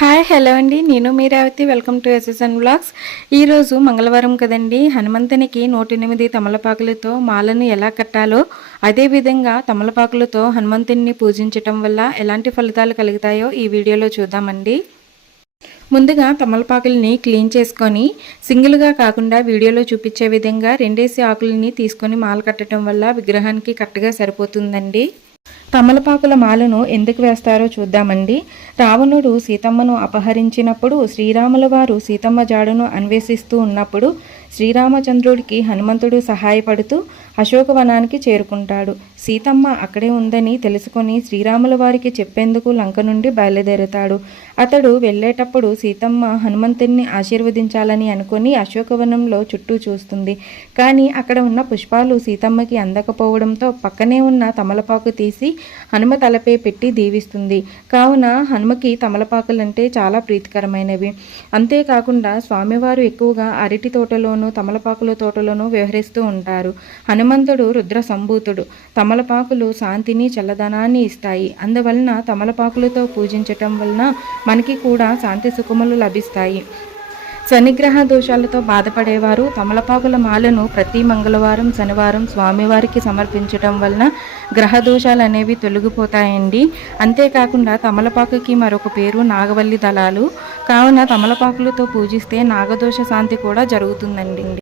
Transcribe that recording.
Hi hello అండి. నేను Meeravati welcome to SSN blogs ఈరోజు మంగళవారం కదండి. హనుమంతునికి నూట ఎనిమిది తమలపాకులతో మాలను ఎలా కట్టాలో అదేవిధంగా తమలపాకులతో హనుమంతుని పూజించటం వల్ల ఎలాంటి ఫలితాలు కలుగుతాయో ఈ వీడియోలో చూద్దామండి. ముందుగా తమలపాకుల్ని క్లీన్ చేసుకొని సింగిల్గా కాకుండా వీడియోలో చూపించే విధంగా రెండేసి ఆకులని తీసుకొని మాల కట్టడం వల్ల విగ్రహానికి కరెక్ట్గా సరిపోతుందండి. తమలపాకుల మాలను ఎందుకు వేస్తారో చూద్దామండి. రావణుడు సీతమ్మను అపహరించినప్పుడు శ్రీరాముల వారు సీతమ్మ జాడును అన్వేషిస్తూ ఉన్నప్పుడు శ్రీరామచంద్రుడికి హనుమంతుడు సహాయపడుతూ అశోకవనానికి చేరుకుంటాడు. సీతమ్మ అక్కడే ఉందని తెలుసుకొని శ్రీరాముల వారికి చెప్పేందుకు లంక నుండి బయలుదేరుతాడు. అతడు వెళ్ళేటప్పుడు సీతమ్మ హనుమంతుడిని ఆశీర్వదించాలని అనుకుని అశోకవనంలో చుట్టూ చూస్తుంది. కానీ అక్కడ ఉన్న పుష్పాలు సీతమ్మకి అందకపోవడంతో పక్కనే ఉన్న తమలపాకు తీసి హనుమ తలపై పెట్టి దీవిస్తుంది. కావున హనుమకి తమలపాకులంటే చాలా ప్రీతికరమైనవి. అంతేకాకుండా స్వామివారు ఎక్కువగా అరటి తోటలో తోటలోనూ తమలపాకుల తోటలోనూ వ్యవహరిస్తూ ఉంటారు. హనుమంతుడు రుద్ర సంభూతుడు తమలపాకులు శాంతిని చల్లదనాన్ని ఇస్తాయి. అందువలన తమలపాకులతో పూజించటం వలన మనకి కూడా శాంతి సుఖములు లభిస్తాయి. శనిగ్రహ దోషాలతో బాధపడేవారు తమలపాకుల మాలను ప్రతి మంగళవారం శనివారం స్వామివారికి సమర్పించడం వలన గ్రహ దోషాలు అనేవి తొలగిపోతాయండి. అంతేకాకుండా తమలపాకుకి మరొక పేరు నాగవల్లి దళాలు. కావున తమలపాకులతో పూజిస్తే నాగదోష శాంతి కూడా జరుగుతుందండి.